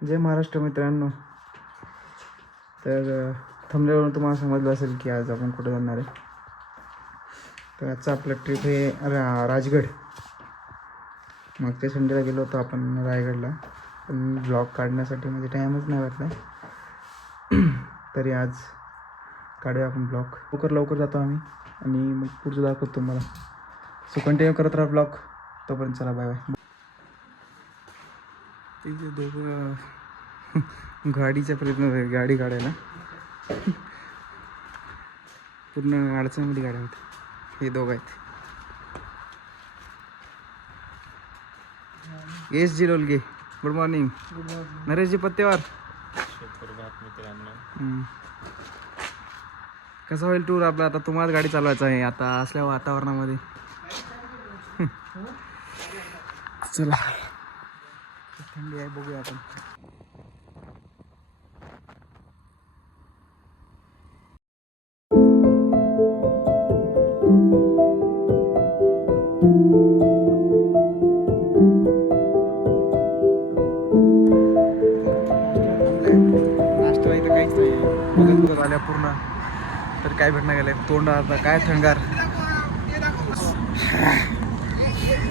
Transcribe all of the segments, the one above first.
जय महाराष्ट्र मित्रांनो. तर थंबनेलवरून तुम्हाला समजलं असेल की आज आपण कुठे जाणार आहे. तर आजचं आपलं ट्रिप हे राजगड. मागच्या संडेला गेलो होतो आपण रायगडला, पण ब्लॉग काढण्यासाठी म्हणजे टाईमच नाही भेटला. तरी आज काढूया आपण ब्लॉग. लवकर जातो आम्ही आणि मग पुढचं दाखवतो तुम्हाला. सो कंटिन्यू करत राहा ब्लॉग. तोपर्यंत चला बाय बाय. तिथे दोघं गाडीच्या प्रयत्न गाडी काढायला पूर्ण अडचणीमध्ये गाड्या होत्या. हे दोघं आहेत. S G Lolge, good morning. Naresh ji Pattewar, कसं होईल टूर आपला? आता तुम्हाला गाडी चालवायचं आहे आता असल्या वातावरणामध्ये. चला, थंडी आहे, बघूया आपण. नाश्ता इथं काहीच नाही. बघत आल्या पूर्ण तर काय भेटणं गेलंय तोंड आता काय थंडगार.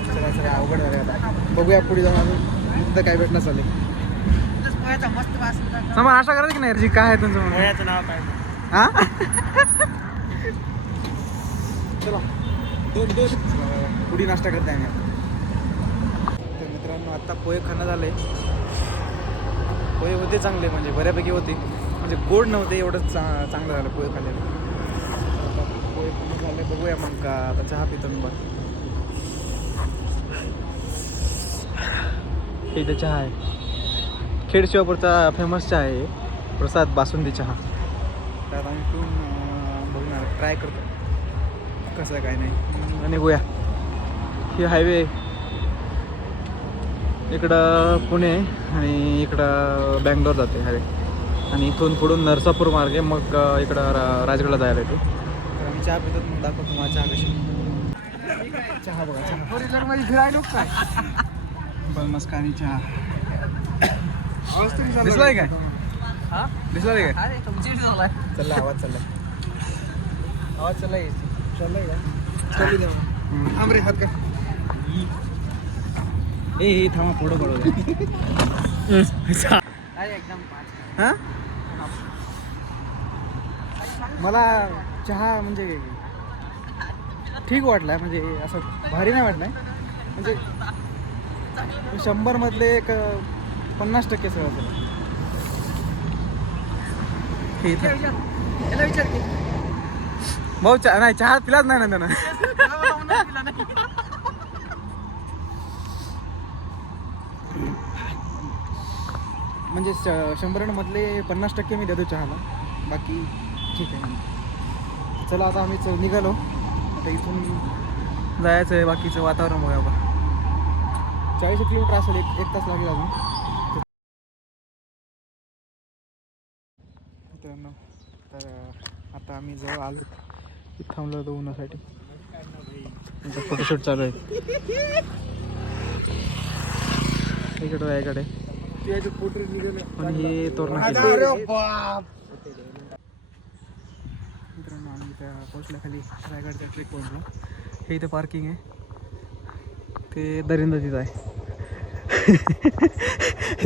चला चला, अवघड झालं आता. बघूया पुढे जाऊन अजून तिथं काय भेटणं चालेल. समान आशा करायची की नाही रे? काय आहे तुमचं वयाचं नाव काय? हा चला पुढे नाश्ता करताय आम्ही. तर मित्रांनो, आता पोहे खाणं झालंय. पोहे होते चांगले, म्हणजे बऱ्यापैकी होते, म्हणजे गोड नव्हते एवढंच चांगलं झालं पोहे खाल्लेलं. आता पोहे खाणं झाले. बघूया मग का आता चहा पितो मी. बघ इथे चहा आहे, खेड शिवापूरचा फेमस चहा आहे प्रसाद बासुंदी चहा. तर आम्ही पिऊन बघणार, ट्राय करतो कसं काय नाही. आणि गोया ही हायवे इकडं पुणे आणि इकडं बँगलोर जाते हायवे, आणि इथून पुढून नरसापूर मार्गे मग इकडं राजगडला जायला येते. तर आम्ही चहा पितो, मग दाखवतो तुम्हाला चहा कशी. चहा बघा, चहा माझी फिरायलो काय पण मस्कानी चहा. दिसलाय काय? हा दिसलाय काय? चला आवाज चाललाय, आवाज चाललाय, चाललाय का? आमरे हात का ए थांबा, पुढं पडू. हा मला चहा म्हणजे ठीक वाटलाय, म्हणजे असं भारी नाही वाटलाय. म्हणजे 100 मधले एक 50% सगळं. भाऊ चहा नाही, चहा पिलाच नाही ना त्यानं. म्हणजे 100 मधले 50% मी देतो चहाला, बाकी ठीक आहे. चला आता आम्ही निघालो. आता इथून जायचं आहे, बाकीचं वातावरण बघा बा. 40 किलोमीटर असेल, एक तास लागेल अजून. मित्रांनो, तर आता आम्ही जवळ आलो. थांबलो होतो उन्हासाठी. फोटोशूट चालू आहे इकडे इकडे. हे तोरण मित्रांनो, आम्ही त्या पोचल्या खाली रायगडच्या ट्रेक पॉईंटला. हे इथं पार्किंग आहे, ते दरिंदा तिथं आहे.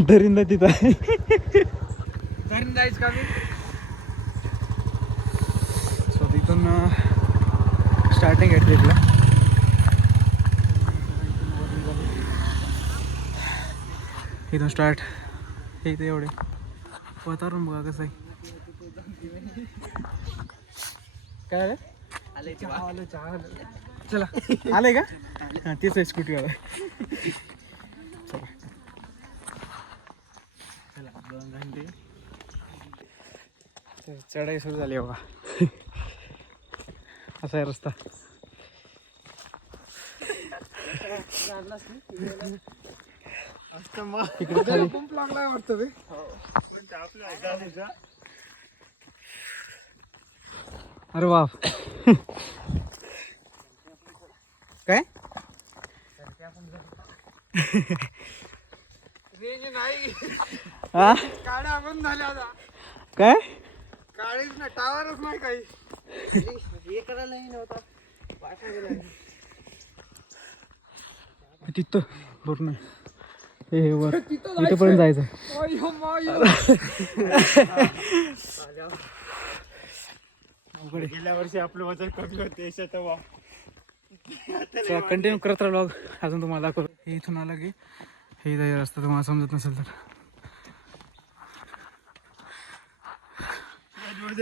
दरिंदा तिथं आहे. दरिंदा का सो तिथून स्टार्टिंग आहे ट्रेकला. इथून स्टार्ट. हे इथे एवढे वातावरण बघा कसं आहे. काय आलं? चला आलंय का? हां तेच आहे स्कूटीवाला. चला चला 2 घंटे चढाई सुरू झाली बघा. असा आहे रस्ता. इकडे खाली पंप लागलाय वाटतं ते. अरे बाप. काय हा काळ्या पण झाल्या आता. काय काळीच ना टावरच नाही काही. हे करायला नाही नव्हता. तिथं पूर्ण हे वर इथपर्यंत जायचं. गेल्या वर्षी आपलं वजन कमी होते तेव्हा. कंटिन्यू करत राहा व्लॉग. अजून तुम्हाला दाखव. हे इथून आलं की हे जाईल रस्ता तुम्हाला समजत नसेल तर.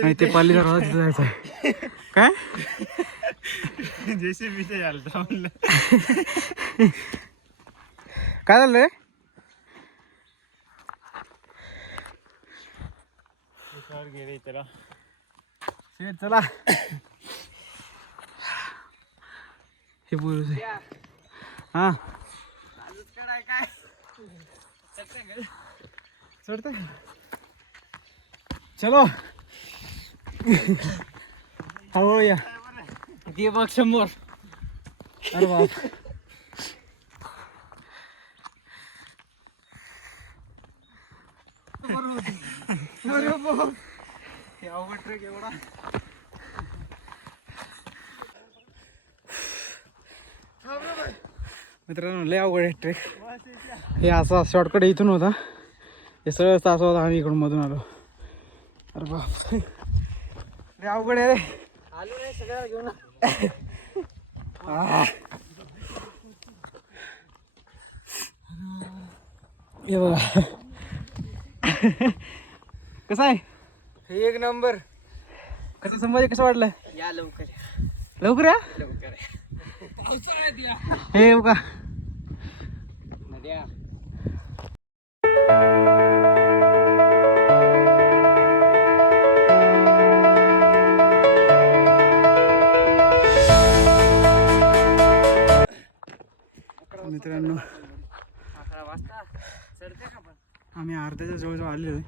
आणि ते पालीचा रस्ता तिथं जायचं आहे. काय JCB चे झालं काय झालं रे? गेले त्याला. चला हे बोल हा चढत चलो हळूहळू या. ते बघ समोर. अरे बाप अवघड ट्रेक एवढा. मित्रांनो लय अवघड आहे ट्रेक. हे असा शॉर्टकट इथून होता. हे सरळ तास होता. आम्ही इकडून मधून आलो. अरे बाप लय अवघड आहे रे. आलो नाही सगळ्या घेऊन. हे बघा कसं आहे. एक नंबर. कसं संभाजी कसं वाटलं. या लवकर लवकर या. लवकर. हे बघा नद्या. मित्रांनो आम्ही अर्ध्याच्या जवळजवळ आलेलो आहे.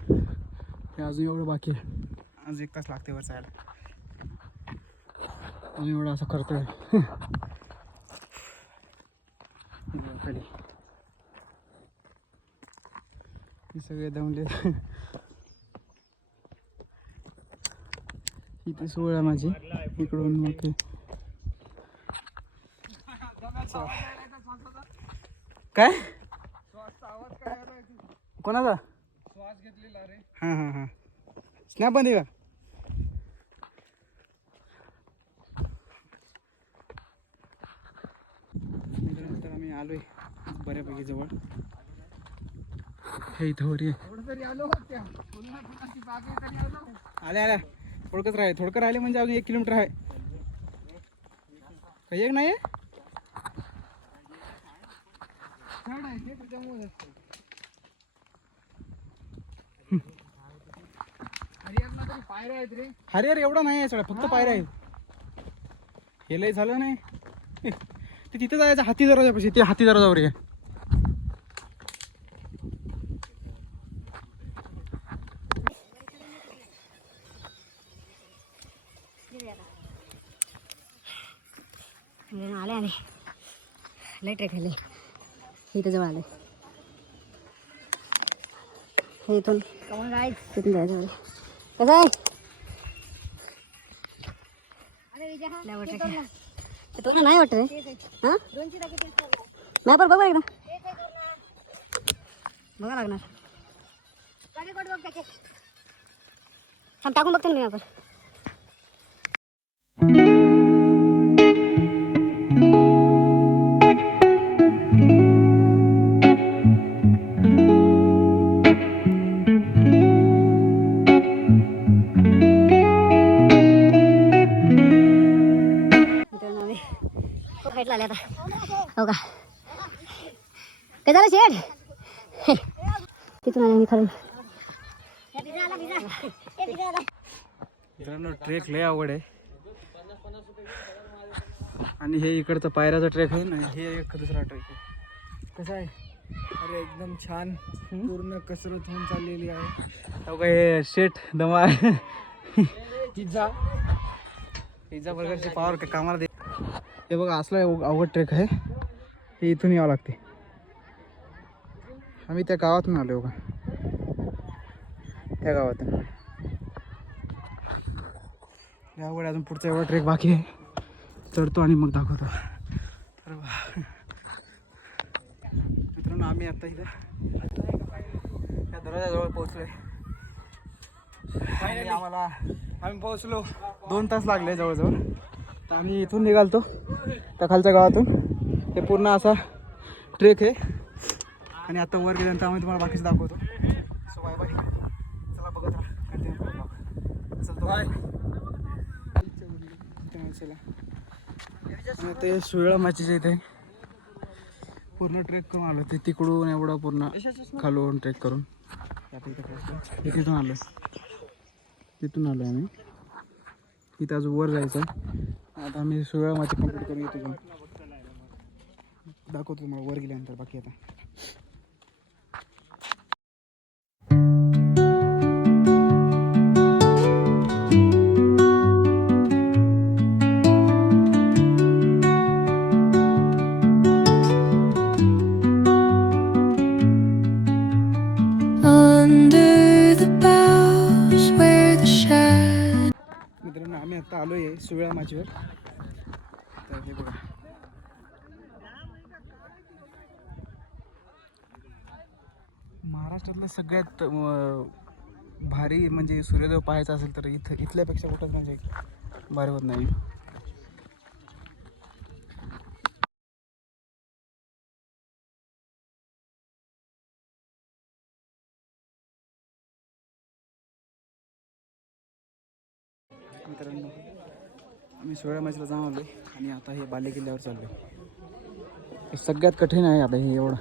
हे अजून एवढं बाकी आहे. अजून 1 तास लागते वर जायला. अजून एवढं असं करतोय खाली. हे सगळे दमले. इथे सोहळा आहे माझी. इकडून मग काय कोणाचा श्वास घेतलेला रे. हां हां हां स्नॅप बंद आहे का. तर आम्ही आलोय बऱ्यापैकी जवळ. हे इथं वर ये. तरी आलो होत्या. आल्या आल्या थोडकं राहिले म्हणजे अजून 1 किलोमीटर आहे. काही एक नाही पायऱ्या आहेत रे. अरे यार एवढा नाही आहे सगळं फक्त पायऱ्या आहेत. हे लय झालं नाही. ते तिथे जायचं हाती दरवाजापाशी. ते हाती दरवाजावर आहे. आले आले लई ट्रेक आले. इथं जवळ आले. हे इथून तिथून जायचं. कसं आहे तुला नाही वाटत रे. हां मॅपर बघा एकदा बघा लागणार. थांब टाकून बघते ना मी मॅपर. आले आता हो का. काय झालं शेड. तिथून आले मी खरं. मित्रांनो ट्रेक लय आवड आहे. आणि हे इकडचं पायऱ्याचा ट्रेक आहे ना. हे एक दुसरा ट्रेक आहे. कसं आहे. अरे एकदम छान. पूर्ण कसरत होऊन चाललेली आहे. हो का. हे शेट दमा पिझ्झा बर्गरची पावर कामाला दे. हे बघा असला अवघड ट्रेक आहे. हे इथून यावं लागते. आम्ही त्या गावातून आलो का, त्या गावातून. यावर अजून पुढचा एवढा ट्रेक बाकी आहे, चढतो आणि मग दाखवतो. तर मित्रांनो आम्ही आता इथं त्या दरवाजाजवळ पोहोचलोय. आम्ही पोहोचलो, 2 तास लागले जवळजवळ. तर आम्ही इथून निघालतो त्या खालच्या गावातून. हे पूर्ण असा ट्रेक आहे आणि आता वर गेल्यानंतर आम्ही तुम्हाला बाकीचं दाखवतो. सो बाय बाय, चला बघत राहा, कंटिन्यू करू. चलतो बाय. चला ते सुळा माचीच्या इथे पूर्ण ट्रेक करून आलो. ते तिकडून एवढं पूर्ण खालून ट्रेक करून आता इथे पोहोचलो. तिथून आलो, तिथून आलो आम्ही. इथं अजून वर जायचं. आता आम्ही सुळा माची कंप्लीट करून येतो, जाऊन दाखवतो तुम्हाला वर गेल्यानंतर बाकी. आता मित्रांनो आम्ही आता आलो आहे सुळा माचीवर. तर हे बघा, महाराष्ट्रातला सगळ्यात भारी म्हणजे सूर्योदय पाहायचा असेल तर इथल्यापेक्षा कुठंच म्हणजे भारी होत नाही. मित्रांनो आम्ही सुळा माचीला जाऊन आलो आणि आता हे बाले किल्ल्यावर चाललो. हे सगळ्यात कठीण आहे आता हे एवढं.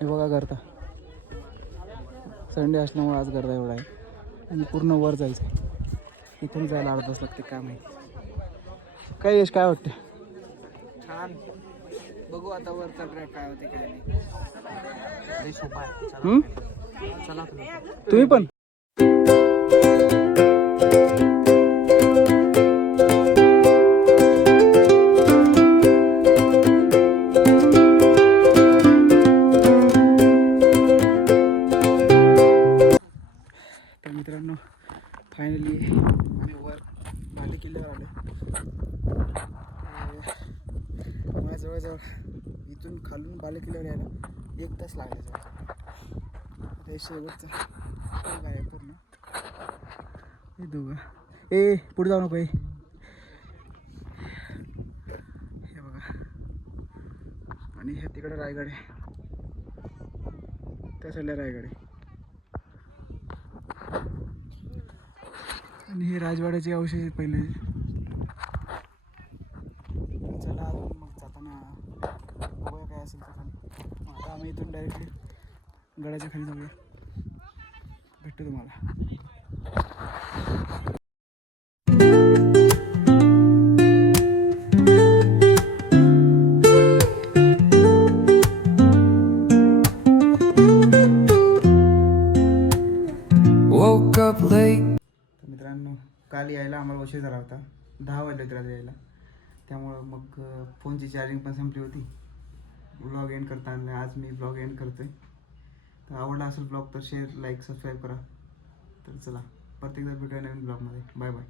हे बघा करता, संडे असल्यामुळे आज गर्दा एवढा आहे आणि पूर्ण वर जायचं आहे. इथून जायला अर्धा तास लागते. काय माहिती काय यश, काय वाटतं? छान, बघू आता वरचा ट्रॅक काय होते काय नाही. सोपा आहे, चला तुम्ही पण. तर मित्रांनो फायनली आम्ही वर बाले किल्ल्यावर आलो. मला जवळजवळ इथून खालून बाले किल्ल्यावर यायला 1 तास लागला जवळ. ते शेवटचं काय आहे पूर्ण हे दोघं. पुढे जाऊ नको. हे बघा, आणि हे तिकडे रायगड आहे, त्या साईडला रायगड आहे. आणि हे राजवाड्याचे अवशेष आहेत पहिले. चला अजून मग जाताना बघूया काय असेल तर खाली. आता आम्ही इथून डायरेक्टली गडाच्या खाली जाऊया. भेटतो तुम्हाला. मित्रांनो काल यायला आम्हाला उशीर झाला होता, 10 वाजले होते रात्री यायला. त्यामुळं मग फोनची चार्जिंग पण संपली होती. ब्लॉग एंड करता आला. आज मी ब्लॉग एंड करतोय. तर आवडला असेल ब्लॉग तर शेअर, लाईक, सबस्क्राईब करा. तर चला प्रत्येकदा भेटूया नवीन ब्लॉगमध्ये. Bye bye.